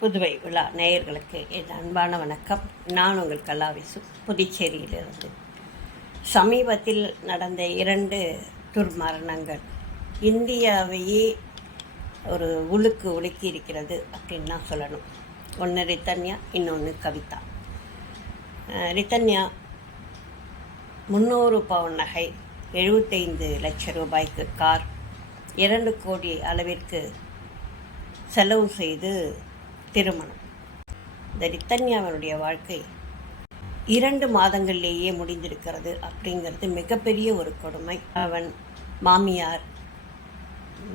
புதுவை விழா நேயர்களுக்கு என் அன்பான வணக்கம். நான் உங்கள் கலாவிசு, புதுச்சேரியிலிருந்து. சமீபத்தில் நடந்த 2 துர்மரணங்கள் இந்தியாவையே ஒரு உலுக்கி இருக்கிறது அப்படின்னு தான் சொல்லணும். ஒன்று ரித்தன்யா, இன்னொன்று கவிதா. ரித்தன்யா 300 பவுன் நகை, 75 லட்சம் ரூபாய்க்கு கார், 2 கோடி அளவிற்கு செலவு செய்து திருமணம். இந்த ரித்தன்யாவினுடைய வாழ்க்கை 2 மாதங்களிலேயே முடிந்திருக்கிறது அப்படிங்கிறது மிகப்பெரிய ஒரு கொடுமை. அவன் மாமியார்,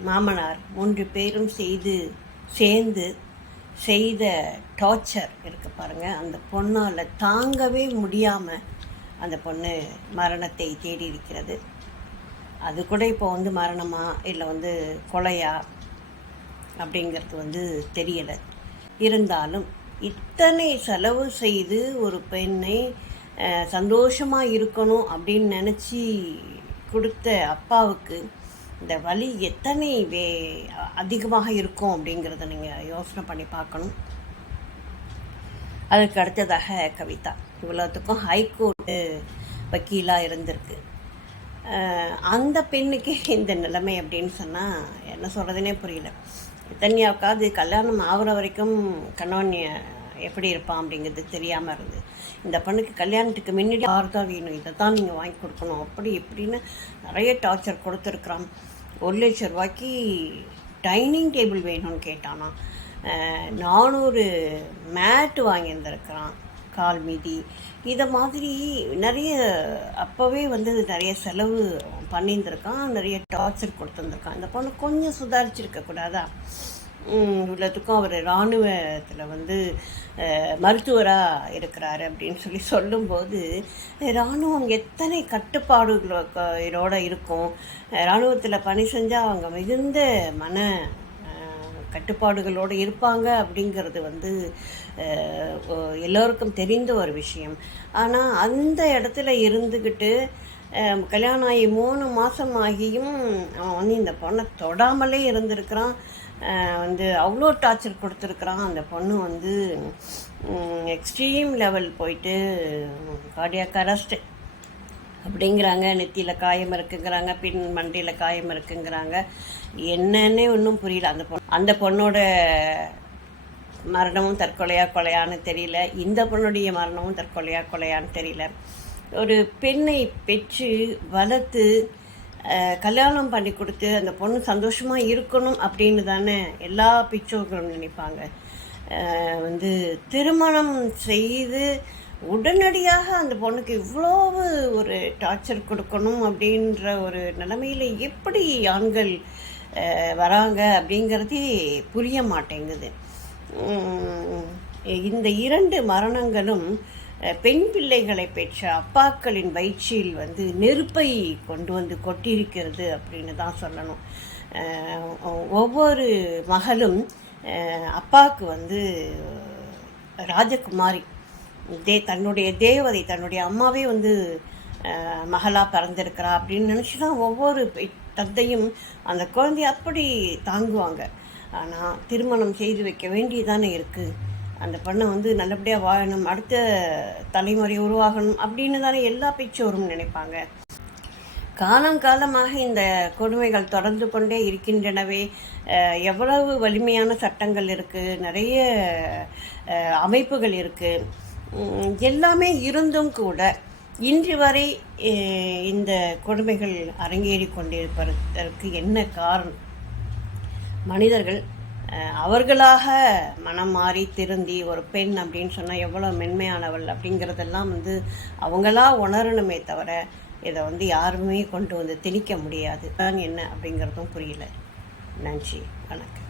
மாமனார் 3 பேரும் சேர்ந்து செய்த டார்ச்சர் இருக்கு பாருங்கள். அந்த பொண்ணால் தாங்கவே முடியாமல் அந்த பொண்ணு மரணத்தை தேடி இருக்கிறது. அது கூட இப்போ மரணமா இல்லை கொலையா அப்படிங்கிறது தெரியலை. இருந்தாலும் இத்தனை செலவு செய்து ஒரு பெண்ணை சந்தோஷமாக இருக்கணும் அப்படின்னு நினச்சி கொடுத்த அப்பாவுக்கு இந்த வலி எத்தனை அதிகமாக இருக்கும் அப்படிங்கிறத நீங்கள் யோசனை பண்ணி பார்க்கணும். அதுக்கு அடுத்ததாக கவிதா. இவ்வளோத்துக்கும் ஹைகோர்ட்டு வக்கீலாக இருந்திருக்கு. அந்த பெண்ணுக்கு இந்த நிலைமை அப்படின்னு சொன்னால் என்ன சொல்கிறதுனே புரியல. ரித்தன்யாவுக்காவது கல்யாணம் ஆகிற வரைக்கும் கணவன் எப்படி இருப்பான் அப்படிங்கிறது தெரியாமல் இருந்தது. இந்த பொண்ணுக்கு கல்யாணத்துக்கு முன்னாடி ஆறு தான் வேணும், இதை தான் நீங்கள் வாங்கி கொடுக்கணும், அப்படி இப்படின்னு நிறைய டார்ச்சர் கொடுத்துருக்குறான். 1 லட்ச ரூபாய்க்கு டைனிங் டேபிள் வேணும்னு கேட்டானா. 400 மேட்டு வாங்கியிருந்துருக்கிறான், கால் மீதி. இதை மாதிரி நிறைய அப்போவே நிறைய செலவு பண்ணியிருந்துருக்கான், நிறைய டார்ச்சர் கொடுத்துருந்துருக்கான். இந்த பொண்ணு கொஞ்சம் சுதாரிச்சிருக்கக்கூடாதா? இவ்வளோத்துக்கும் அவர் இராணுவத்தில் மருத்துவராக இருக்கிறாரு அப்படின்னு சொல்லும்போது இராணுவம் எத்தனை கட்டுப்பாடுகளோட இருக்கும். இராணுவத்தில் பணி செஞ்சால் அவங்க மிகுந்த மன கட்டுப்பாடுகளோடு இருப்பாங்க அப்படிங்கிறது எல்லோருக்கும் தெரிந்த ஒரு விஷயம். ஆனால் அந்த இடத்துல இருந்துக்கிட்டு கல்யாணம் ஆகி 3 மாதம் ஆகியும் அவன் இந்த பொண்ணை தொடாமலே இருந்திருக்கிறான். அவ்வளோ டார்ச்சர் கொடுத்துருக்குறான். அந்த பொண்ணு எக்ஸ்ட்ரீம் லெவல் போயிட்டு கார்டியாக் அரெஸ்ட்டு அப்படிங்கிறாங்க. நெத்தியில் காயம் இருக்குங்கிறாங்க, பின் மண்டையில் காயம் இருக்குங்கிறாங்க. என்னன்னே ஒன்றும் புரியல. அந்த பொண்ணோட மரணமும் கொலையான்னு தெரியல. இந்த பொண்ணுடைய மரணமும் கொலையான்னு தெரியல. ஒரு பெண்ணை பெற்று வளர்த்து கல்யாணம் பண்ணி கொடுத்து அந்த பொண்ணு சந்தோஷமாக இருக்கணும் அப்படின்னு தானே எல்லா பெற்றோர்களும் நினைப்பாங்க. திருமணம் செய்து உடனடியாக அந்த பொண்ணுக்கு இவ்வளோ ஒரு டார்ச்சர் கொடுக்கணும் அப்படின்ற ஒரு நிலைமையில் எப்படி ஆண்கள் வராங்க அப்படிங்கிறதே புரிய மாட்டேங்குது. இந்த 2 மரணங்களும் பெண் பிள்ளைகளை பெற்ற அப்பாக்களின் வயிற்றில் நெருப்பை கொண்டு கொட்டியிருக்கிறது அப்படின்னு தான் சொல்லணும். ஒவ்வொரு மகளும் அப்பாவுக்கு ராஜகுமாரி, தன்னுடைய தேவதை, தன்னுடைய அம்மாவே மகளாக பிறந்திருக்கிறா அப்படின்னு நினச்சி தான் ஒவ்வொரு தந்தையும் அந்த குழந்தைய அப்படி தாங்குவாங்க. ஆனால் திருமணம் செய்து வைக்க வேண்டியதானே இருக்குது. அந்த பெண்ணை நல்லபடியாக வாழணும், அடுத்த தலைமுறை உருவாகணும் அப்படின்னு தானே எல்லா பெற்றோரும் நினைப்பாங்க. காலமாக இந்த கொடுமைகள் தொடர்ந்து கொண்டே இருக்கின்றனவே. எவ்வளவு வலிமையான சட்டங்கள் இருக்குது, நிறைய அமைப்புகள் இருக்குது, எல்லாமே இருந்தும் கூட இன்று வரை இந்த கொடுமைகள் அரங்கேறி கொண்டிருப்பதற்கு என்ன காரணம்? மனிதர்கள் அவர்களாக மனம் மாறி திருந்தி ஒரு பெண் அப்படின்னு சொன்னால் எவ்வளோ மென்மையானவள் அப்படிங்கிறதெல்லாம் அவங்களா உணரணுமே தவிர இதை யாருமே கொண்டு திணிக்க முடியாது. தான் என்ன அப்படிங்கிறதும் புரியல. நன்றி, வணக்கம்.